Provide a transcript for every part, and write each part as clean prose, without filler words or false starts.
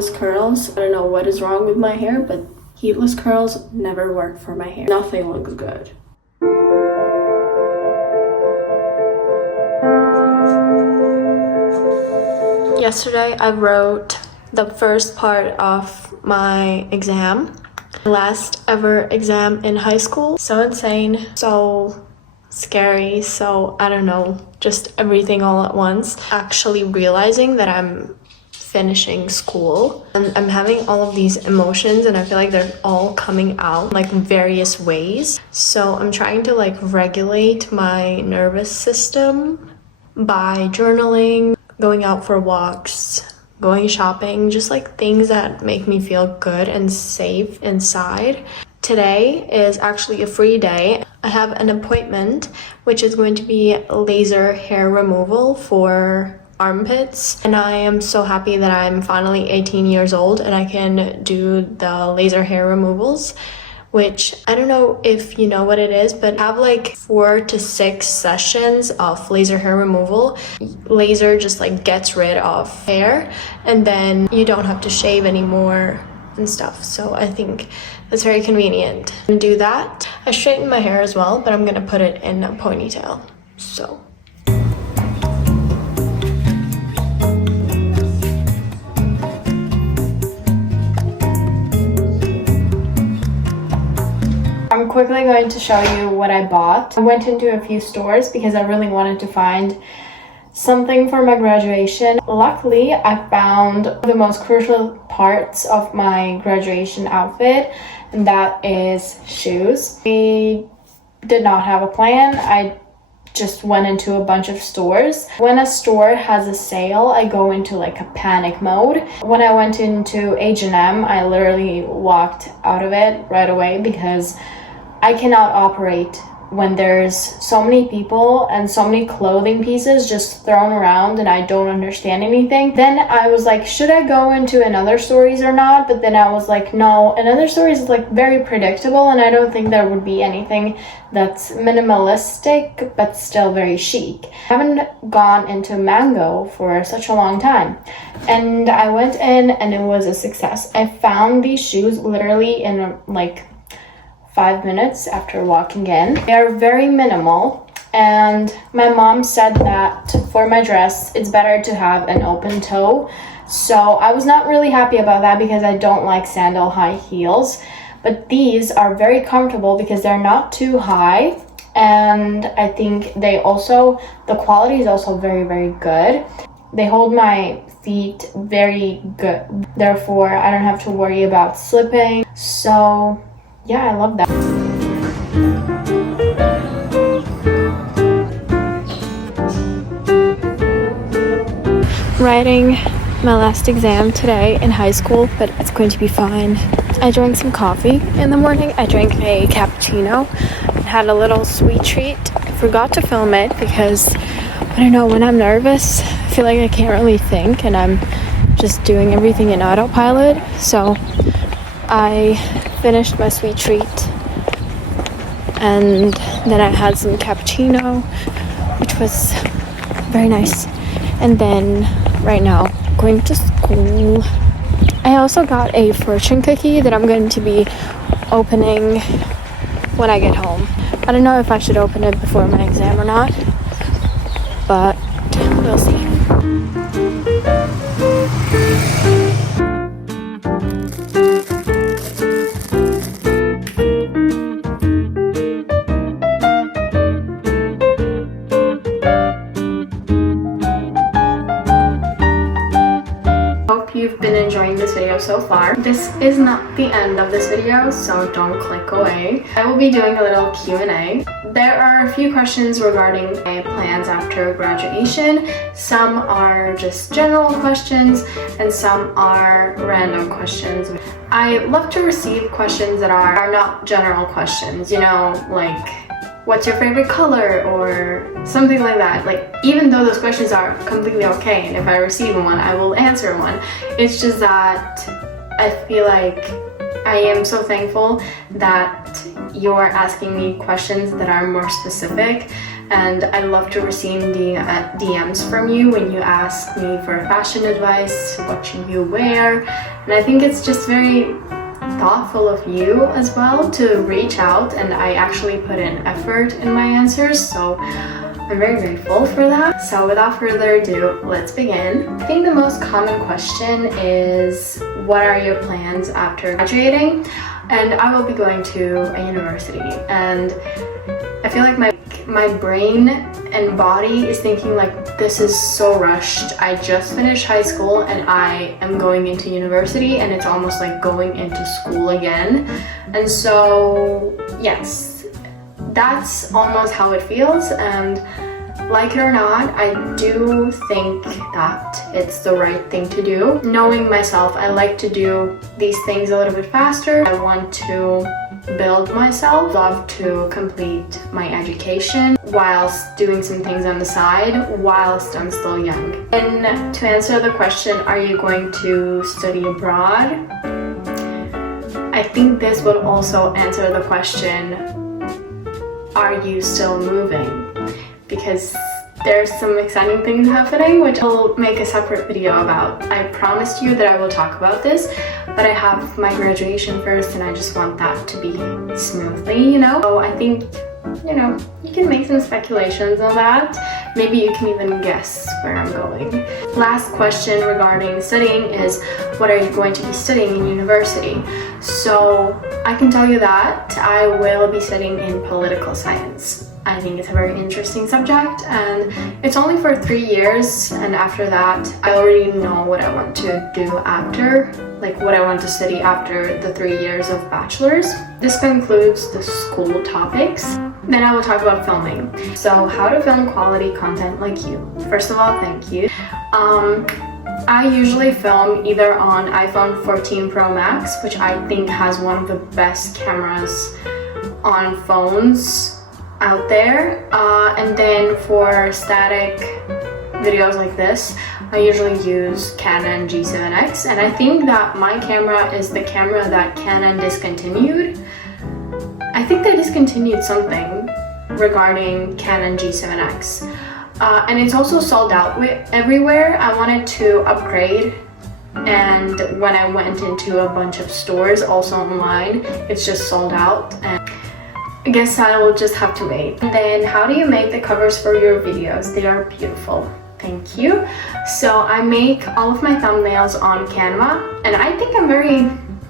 heatless curls. I don't know what is wrong with my hair, but heatless curls never work for my hair. Nothing looks good. Yesterday I wrote the first part of my exam. Last ever exam in high school. So insane, so scary, so I don't know, just everything all at once. Actually realizing that I'm finishing school and I'm having all of these emotions and I feel like they're all coming out like various ways. So I'm trying to like regulate my nervous system by journaling, going out for walks, going shopping, just like things that make me feel good and safe inside. Today is actually a free day. I have an appointment which is going to be laser hair removal for armpits, and I am so happy that I'm finally 18 years old and I can do the laser hair removals, which I don't know if you know what it is, but I have like 4 to 6 sessions of laser hair removal. Laser just like gets rid of hair and then you don't have to shave anymore and stuff. So I think that's very convenient. And do that. I straighten my hair as well, but I'm gonna put it in a ponytail. So I'm quickly going to show you what I bought. I went into a few stores because I really wanted to find something for my graduation. Luckily, I found the most crucial parts of my graduation outfit, and that is shoes. I did not have a plan. I just went into a bunch of stores. When a store has a sale, I go into like a panic mode. When I went into H&M, I literally walked out of it right away because I cannot operate when there's so many people and so many clothing pieces just thrown around and I don't understand anything. Then I was like, should I go into another stories or not? But then I was like, no, another stories is like very predictable and I don't think there would be anything that's minimalistic but still very chic. I haven't gone into Mango for such a long time. And I went in and it was a success. I found these shoes literally in like 5 minutes after walking in. They are very minimal and my mom said that for my dress it's better to have an open toe. So I was not really happy about that because I don't like sandal high heels, but these are very comfortable because they're not too high and I think they also, the quality is also very, very good. They hold my feet very good, therefore I don't have to worry about slipping. So yeah, I love that. Writing my last exam today in high school, but it's going to be fine. I drank some coffee in the morning. I drank a cappuccino and had a little sweet treat. I forgot to film it because, I don't know, when I'm nervous, I feel like I can't really think and I'm just doing everything in autopilot. So I finished my sweet treat and then I had some cappuccino, which was very nice. And then right now, going to school. I also got a fortune cookie that I'm going to be opening when I get home. I don't know if I should open it before my exam or not, but we'll see. You've been enjoying this video so far. This is not the end of this video, so don't click away. I will be doing a little Q&A. There are a few questions regarding my plans after graduation. Some are just general questions and some are random questions. I love to receive questions that are not general questions, you know, like what's your favorite color or something like that. Like, even though those questions are completely okay and if I receive one I will answer one, it's just that I feel like I am so thankful that you're asking me questions that are more specific, and I love to receive the DMs from you when you ask me for fashion advice, what should you wear, And I think it's just very thoughtful of you as well to reach out, and I actually put in effort in my answers, so I'm very grateful for that. So without further ado, let's begin. I think the most common question is, what are your plans after graduating? And I will be going to a university, and I feel like my brain and body is thinking like, this is so rushed. I just finished high school and I am going into university, and it's almost like going into school again. And so yes, that's almost how it feels. And like it or not, I do think that it's the right thing to do. Knowing myself, I like to do these things a little bit faster. I want to build myself, love to complete my education whilst doing some things on the side whilst I'm still young. And to answer the question, are you going to study abroad? I think this would also answer the question, are you still moving? Because there's some exciting things happening, which I'll make a separate video about. I promised you that I will talk about this, but I have my graduation first and I just want that to be smoothly, you know? So I think, you know, you can make some speculations on that. Maybe you can even guess where I'm going. Last question regarding studying is, what are you going to be studying in university? So I can tell you that I will be studying in political science. I think it's a very interesting subject, and it's only for 3 years, and after that I already know what I want to do after, like what I want to study after the 3 years of bachelor's. This concludes the school topics. Then I will talk about filming. So how to film quality content like you. First of all, thank you. I usually film either on iPhone 14 Pro Max, which I think has one of the best cameras on phones out there, and then for static videos like this, I usually use Canon G7X, and I think that my camera is the camera that Canon discontinued. I think they discontinued something regarding Canon G7X, and it's also sold out everywhere. I wanted to upgrade, and when I went into a bunch of stores, also online, it's just sold out. And I guess I will just have to wait. And then, how do you make the covers for your videos? They are beautiful. Thank you. So I make all of my thumbnails on Canva, and I think I'm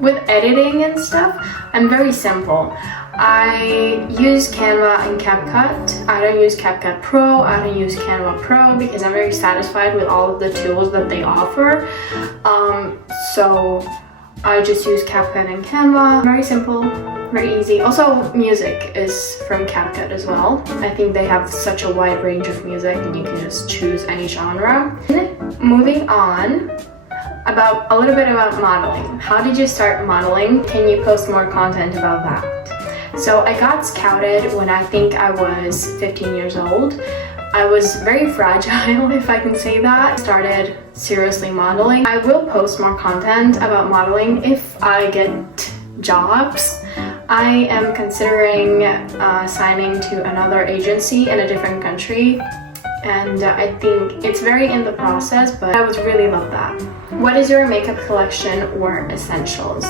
with editing and stuff, I'm very simple. I use Canva and CapCut. I don't use CapCut Pro, I don't use Canva Pro because I'm very satisfied with all of the tools that they offer. So I just use CapCut and Canva. Very simple, very easy. Also, music is from CapCut as well. I think they have such a wide range of music and you can just choose any genre. Moving on, a little bit about modeling. How did you start modeling? Can you post more content about that? So I got scouted when I think I was 15 years old. I was very fragile, if I can say that. I started seriously modeling. I will post more content about modeling if I get jobs. I am considering signing to another agency in a different country, and I think it's very in the process, but I would really love that. What is your makeup collection or essentials?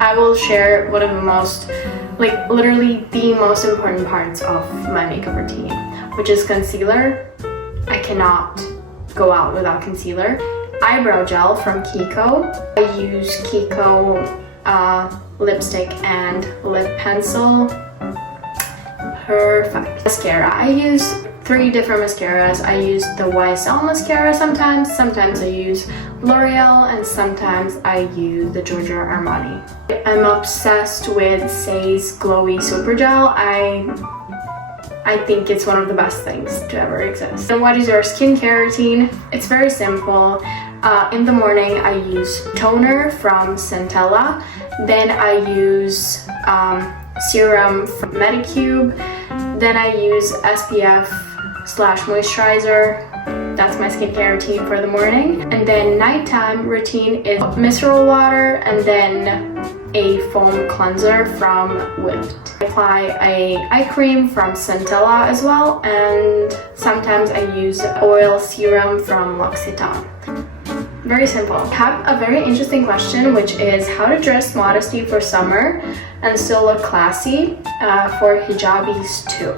I will share one of the most, literally the most important parts of my makeup routine, which is concealer. I cannot go out without concealer. Eyebrow gel from Kiko. I use Kiko lipstick and lip pencil. Perfect. Mascara. I use 3 different mascaras. I use the YSL mascara sometimes I use L'Oreal, and sometimes I use the Giorgio Armani. I'm obsessed with Say's Glowy Super Gel. I think it's one of the best things to ever exist. And what is your skincare routine? It's very simple. In the morning I use toner from Centella, then I use serum from Medicube, then I use SPF/moisturizer. That's my skincare routine for the morning. And then nighttime routine is micellar water and then a foam cleanser from Whipped. I apply a eye cream from Centella as well, and sometimes I use oil serum from L'Occitane. very simple. I have a very interesting question, which is how to dress modesty for summer and still look classy for hijabis too.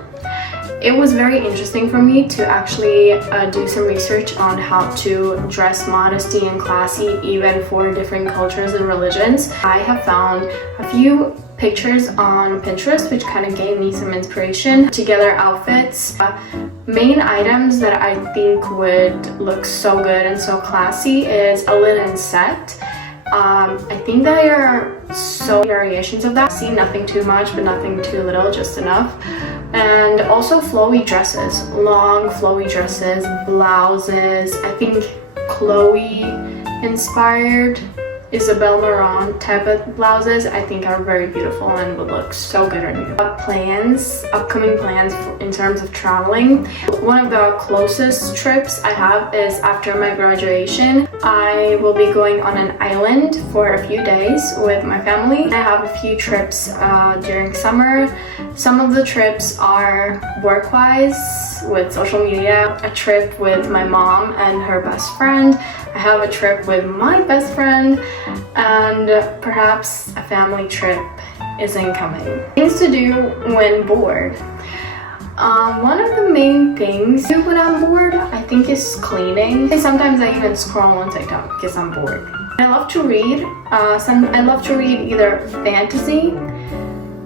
It was very interesting for me to actually do some research on how to dress modesty and classy even for different cultures and religions. I have found a few pictures on Pinterest which kind of gave me some inspiration. Together outfits. Main items that I think would look so good and so classy is a linen set. I think there are so many variations of that. See, nothing too much but nothing too little, just enough. And also flowy dresses, long flowy dresses, blouses. I think Chloe inspired Isabel Marant type of blouses I think are very beautiful and would look so good on you. Upcoming plans in terms of traveling. One of the closest trips I have is after my graduation. I will be going on an island for a few days with my family. I have a few trips during summer. Some of the trips are work-wise with social media, a trip with my mom and her best friend. I have a trip with my best friend, and perhaps a family trip is incoming. Things to do when bored. One of the main things to do when I'm bored, I think, is cleaning. And sometimes I even scroll on TikTok because I'm bored. I love to read. I love to read either fantasy,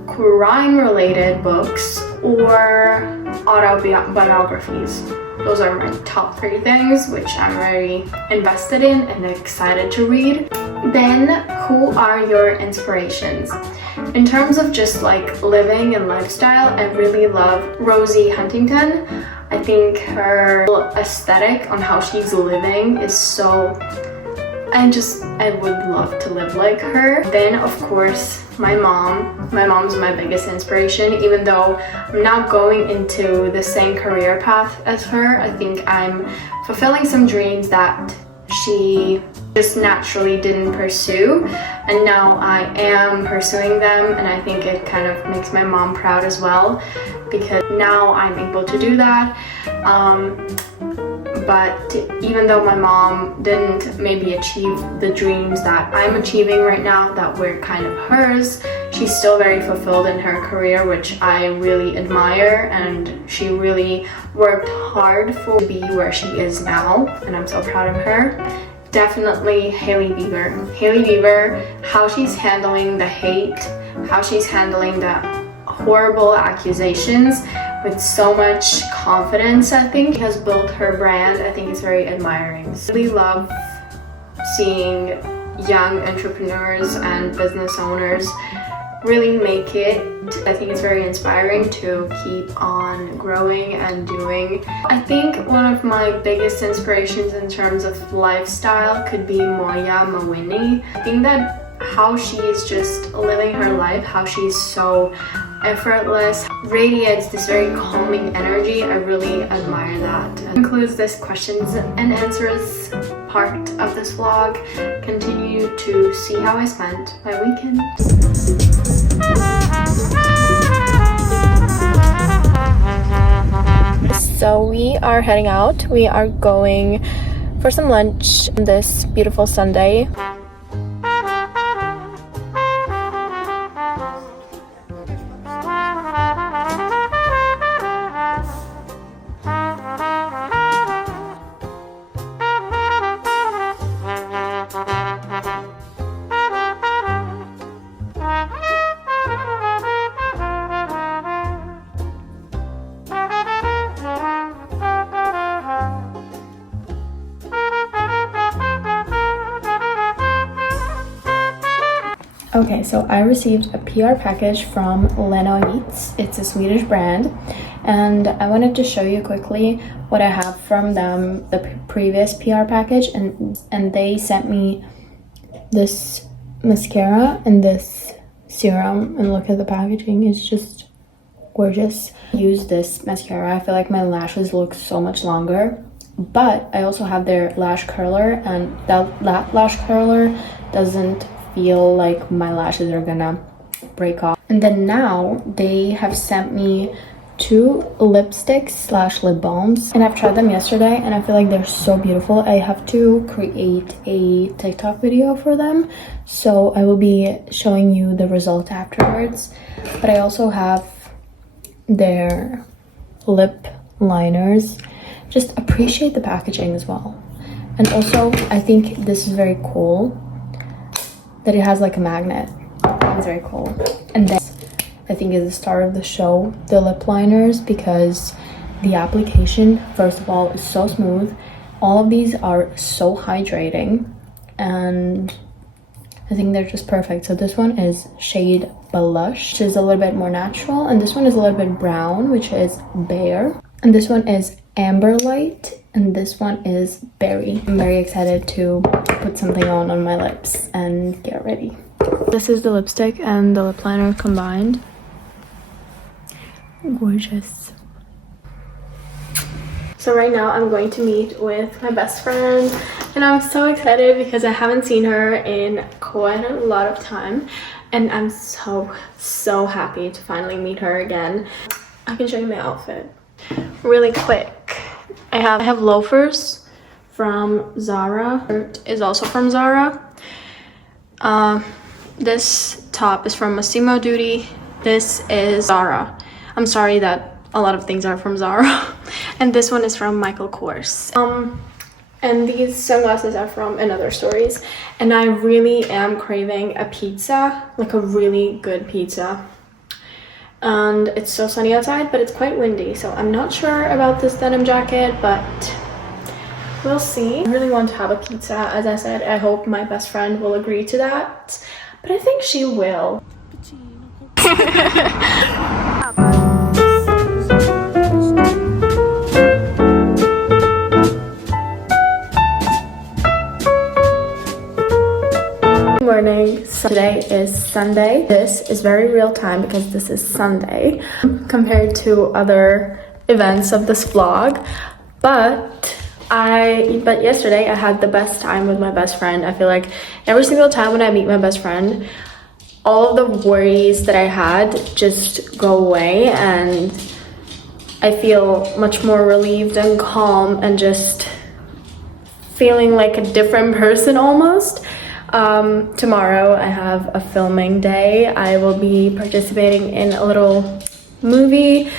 crime-related books, or autobiographies. Those are my top 3 things, which I'm very invested in and excited to read. Then, who are your inspirations? In terms of just like living and lifestyle, I really love Rosie Huntington. I think her aesthetic on how she's living is so... I would love to live like her. Then, of course, my mom. My mom's my biggest inspiration. Even though I'm not going into the same career path as her, I think I'm fulfilling some dreams that she just naturally didn't pursue, and now I am pursuing them, and I think it kind of makes my mom proud as well, because now I'm able to do that. But even though my mom didn't maybe achieve the dreams that I'm achieving right now, that were kind of hers, she's still very fulfilled in her career, which I really admire, and she really worked hard to be where she is now, and I'm so proud of her. Definitely Hailey Bieber. Hailey Bieber, how she's handling the hate, how she's handling the horrible accusations with so much confidence, I think. She has built her brand. I think it's very admiring. I really love seeing young entrepreneurs and business owners really make it. I think it's very inspiring to keep on growing and doing. I think one of my biggest inspirations in terms of lifestyle could be Moya Mawini. I think that how she is just living her life, how she's so effortless, radiates this very calming energy. I really admire that. That concludes this questions and answers part of this vlog. Continue to see how I spent my weekend. So we are heading out. We are going for some lunch this beautiful Sunday. Okay, so I received a PR package from Leno Eats. It's a Swedish brand, and I wanted to show you quickly what I have from them, the previous PR package, and they sent me this mascara and this serum, and look at the packaging, it's just gorgeous. I use this mascara, I feel like my lashes look so much longer, but I also have their lash curler, and that lash curler doesn't feel like my lashes are gonna break off. And then now they have sent me two lipsticks slash lip balms, and I've tried them yesterday and I feel like they're so beautiful. I have to create a TikTok video for them, so I will be showing you the result afterwards. But I also have their lip liners. Just appreciate the packaging as well. And also I think this is very cool that it has like a magnet. It's very cool. And then I think is the start of the show, the lip liners, because the application, first of all, is so smooth. All of these are so hydrating, and I think they're just perfect. So this one is shade Blush, which is a little bit more natural, and this one is a little bit brown, which is Bare, and this one is Amber Light, and this one is Berry. I'm very excited to put something on my lips and get ready. This is the lipstick and the lip liner combined. Gorgeous. So right now I'm going to meet with my best friend, and I'm so excited because I haven't seen her in quite a lot of time, and I'm so happy to finally meet her again. I can show you my outfit really quick. I have loafers from Zara. Shirt is also from Zara. This top is from Massimo Dutti. This is Zara. I'm sorry that a lot of things are from Zara. And this one is from Michael Kors. And these sunglasses are from Another Stories. And I really am craving a pizza, like a really good pizza. And it's so sunny outside, but it's quite windy, so I'm not sure about this denim jacket, but we'll see. I really want to have a pizza, as I said. I hope my best friend will agree to that, but I think she will. Morning. So today is Sunday. This is very real time because this is Sunday compared to other events of this vlog, but yesterday I had the best time with my best friend. I feel like every single time when I meet my best friend, all of the worries that I had just go away, and I feel much more relieved and calm and just feeling like a different person almost. Tomorrow I have a filming day. I will be participating in a little movie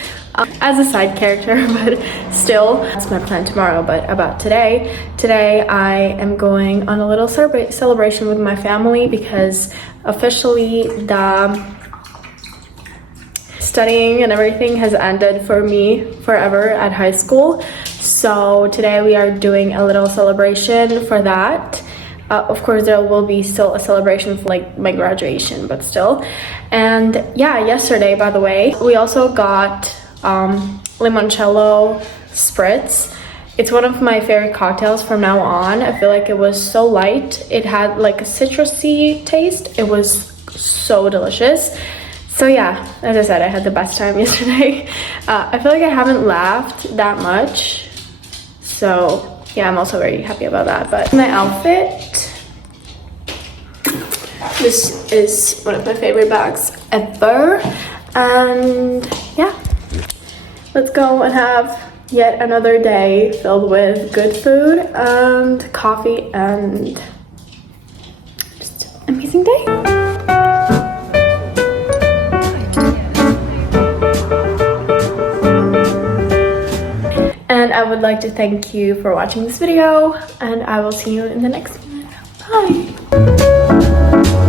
as a side character, but still, that's my plan tomorrow. But about today I am going on a little celebration with my family, because officially the studying and everything has ended for me forever at high school. So today we are doing a little celebration for that. Of course there will be still a celebration for like my graduation, but still. And yeah, yesterday, by the way, we also got limoncello spritz. It's one of my favorite cocktails from now on. I feel like it was so light. It had like a citrusy taste. It was so delicious. So yeah, as I said, I had the best time yesterday. I feel like I haven't laughed that much, so yeah, I'm also very happy about that. But my outfit, this is one of my favorite bags ever. And yeah, let's go and have yet another day filled with good food and coffee and just an amazing day. And I would like to thank you for watching this video, and I will see you in the next one. Bye!